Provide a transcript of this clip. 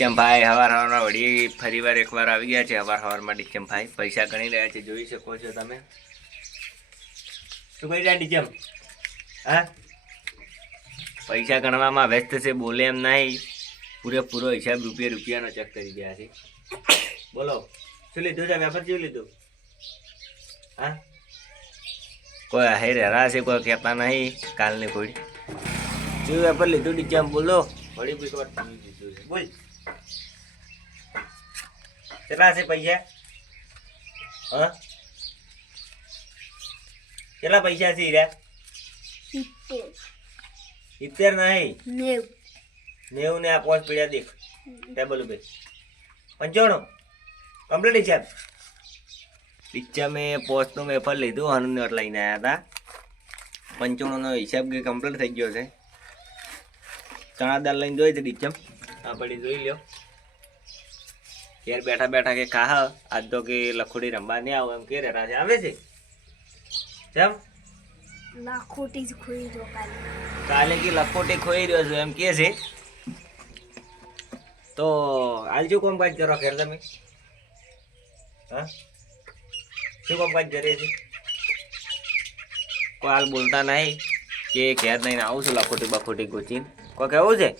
ડિસ્ચમભાઈ હવારમાં વળી ફરીવાર એકવાર આવી ગયા છે. હવારમાં ડિસ્ચમભાઈ પૈસા ગણી રહ્યા છે, જોઈ શકો છો તમે. શું કહી રહ્યા ડિસ્ચમ? હા, પૈસા ગણવામાં વ્યસ્ત છે, બોલે એમ નહીં. પૂરેપૂરો હિસાબ રૂપિયાનો ચેક કરી રહ્યા છે. બોલો શું લીધું છે? વેપાર શું લીધું? હા, કોઈ હાઈ રહેરા છે, કોઈ કહેતા નહીં. કાલની કોઈ શું વેપાર લીધું ડિસ્ચમ? બોલો વળી લીધું છે. બોલ કેટલા છે પૈસા? હા, કેટલા પૈસા છે હીરા? 70 નહીં, 90 ને આ 5 પીડ્યા દેખ ટેબલ ઉપર 95 કમ્પ્લીટ હિસાબ. પિક્ચર મેં 5 નું વેફર લીધું, હનુ નોટ લઈને આવ્યા હતા. 95 નો હિસાબ કમ્પ્લીટ થઈ ગયો છે. ચણા દાળ લઈને જોઈ છે ડિચમ, આ પડી જોઈ લ્યો. ઘેર બેઠા બેઠા કે ખાહ આજ તો કે લખોડી રમવા નહીં આવું એમ કે રહેતા છે. આવે છે કેમ? લખોટી જ ખોઈ જો કાલે કે લખોટી ખોઈ રહ્યો છું એમ કે છે. તો હાલ શું કામકાજ કરો ઘેર તમે? હા, શું કામકાજ કરે છે? કોઈ હાલ બોલતા નહીં કે ઘેર નહીં આવું છું લખોટી બખોટી ગોચીને કોઈ કેવું છે?